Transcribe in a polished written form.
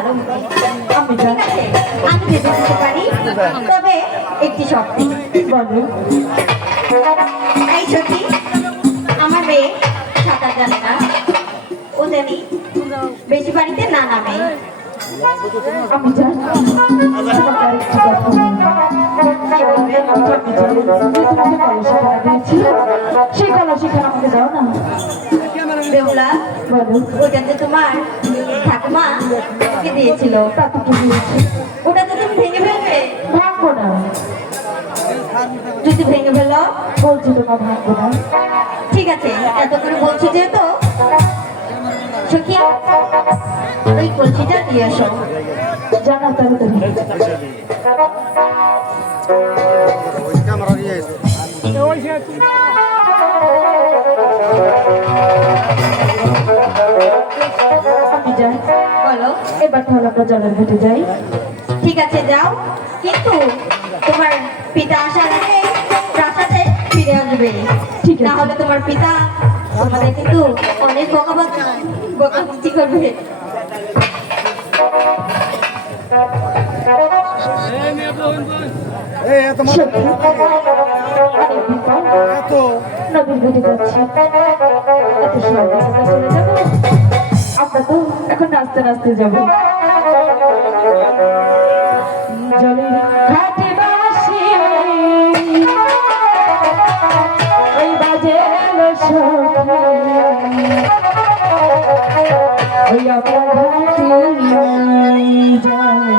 ভালো হবে। ঠিক আছে, আমি যেতে দিতে পারি, তবে একটি শর্তে। বলো। এই সখী, আমার মেয়ে সাঁতার জানে না, ও জানি বেশি বাড়িতে না নামে। আমি জানি তোমাকে আরেকটি কথা বলবো। কি বলবে? আমি জানি যে তোমাকে কলসিখানা দিয়েছি, সেই কলসিখানা আমাকে দাও না। বেহুলা, বলো। ওটা তো তোমার ঠাকুমা ওকে দিয়েছিল, তাতে কি দিয়েছি? ওটা তো তুমি ভেঙে ফেলবে। ভাঙবো না, যদি ভেঙে ফেলো, বলছি তোমার ভাঙবো না। ঠিক আছে, এত করে বলছো যেহেতু সখী, ওই কলসিটা দিয়ে এসো। জানা তাড়াতাড়ি। আমি যাই। বলো। এবার তাহলে আমরা জলের ঘাটে যাই। ঠিক আছে, যাও, কিন্তু তোমার পিতা আসার আগে প্রাসাদে ফিরে আসবে। ঠিক আছে। না হলে তোমার পিতা তোমাদের কিন্তু অনেক বকাবকি করবে। সত্যি অনেকদিন পর নদীর ঘাটে যাচ্ছি, এত সহজে আমরা চলে যাবো? আমরা তো এখন নাচতে নাচতে যাবো। জলের ঘাটে বাসি ওই বাজে এলো সখী, ওই আমরা ঘাটে যাই।